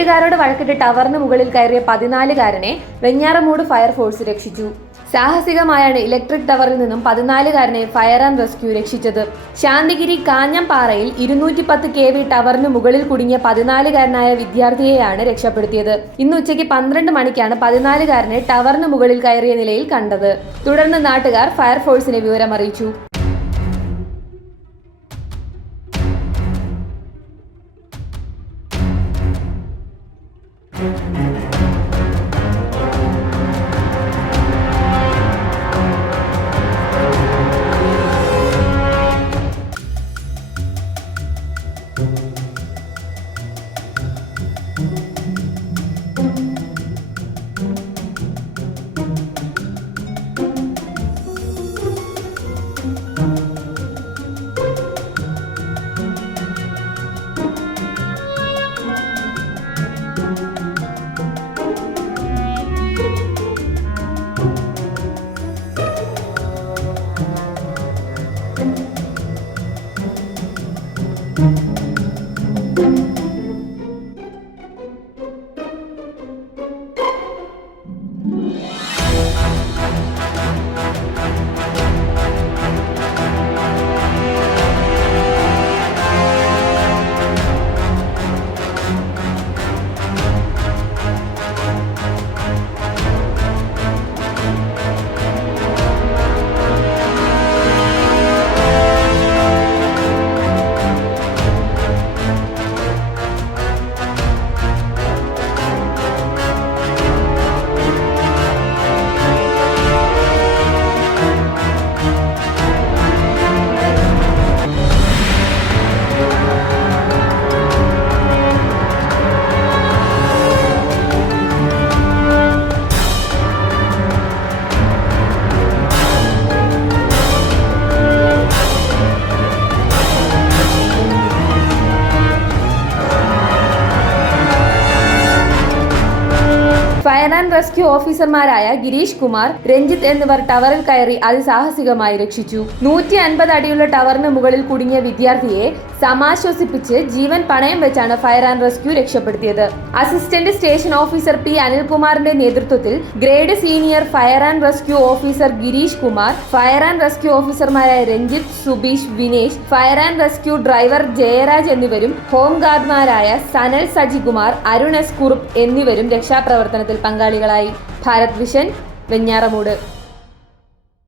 വീട്ടുകാരോട് വഴക്കിട്ട് ടവറിന് മുകളിൽ കയറിയ 14-കാരനെ വെഞ്ഞാറമൂട് ഫയർഫോഴ്സ് രക്ഷിച്ചു. സാഹസികമായാണ് ഇലക്ട്രിക് ടവറിൽ നിന്നും 14-കാരനെ ഫയർ ആൻഡ് റെസ്ക്യൂ രക്ഷിച്ചത്. ശാന്തിഗിരി കാഞ്ഞംപാറയിൽ 210 kV ടവറിന് മുകളിൽ കുടുങ്ങിയ 14-കാരനായ വിദ്യാർത്ഥിയെയാണ് രക്ഷപ്പെടുത്തിയത്. ഇന്ന് ഉച്ചയ്ക്ക് 12 മണിക്കാണ് 14-കാരനെ ടവറിന് മുകളിൽ കയറിയ നിലയിൽ കണ്ടത്. തുടർന്ന് നാട്ടുകാർ ഫയർഫോഴ്സിനെ വിവരമറിയിച്ചു. ഫയർ ആൻഡ് റെസ്ക്യൂ ഓഫീസർമാരായ ഗിരീഷ് കുമാർ, രഞ്ജിത്ത് എന്നിവർ ടവറിൽ കയറി അതിസാഹസികമായി രക്ഷിച്ചു. 150 അടിയുള്ള ടവറിന് മുകളിൽ കുടുങ്ങിയ വിദ്യാർത്ഥിയെ സമാശ്വസിപ്പിച്ച് ജീവൻ പണയം വെച്ചാണ് ഫയർ ആൻഡ് റെസ്ക്യൂ രക്ഷപ്പെടുത്തിയത്. അസിസ്റ്റന്റ് സ്റ്റേഷൻ ഓഫീസർ പി അനിൽകുമാറിന്റെ നേതൃത്വത്തിൽ grade senior fire and rescue officer Girish Kumar, fire and rescue ഓഫീസർമാരായ Ranjith, Subeesh, Vinesh, fire and rescue driver Jayaraj എന്നിവരും ഹോം ഗാർഡ്മാരായ സനൽ സജികുമാർ, അരുൺ എസ് കുറുപ്പ് എന്നിവരും രക്ഷാപ്രവർത്തനത്തിൽ പങ്കാളികളായി. ഭാരത് വിഷൻ, വെഞ്ഞാറമൂട്.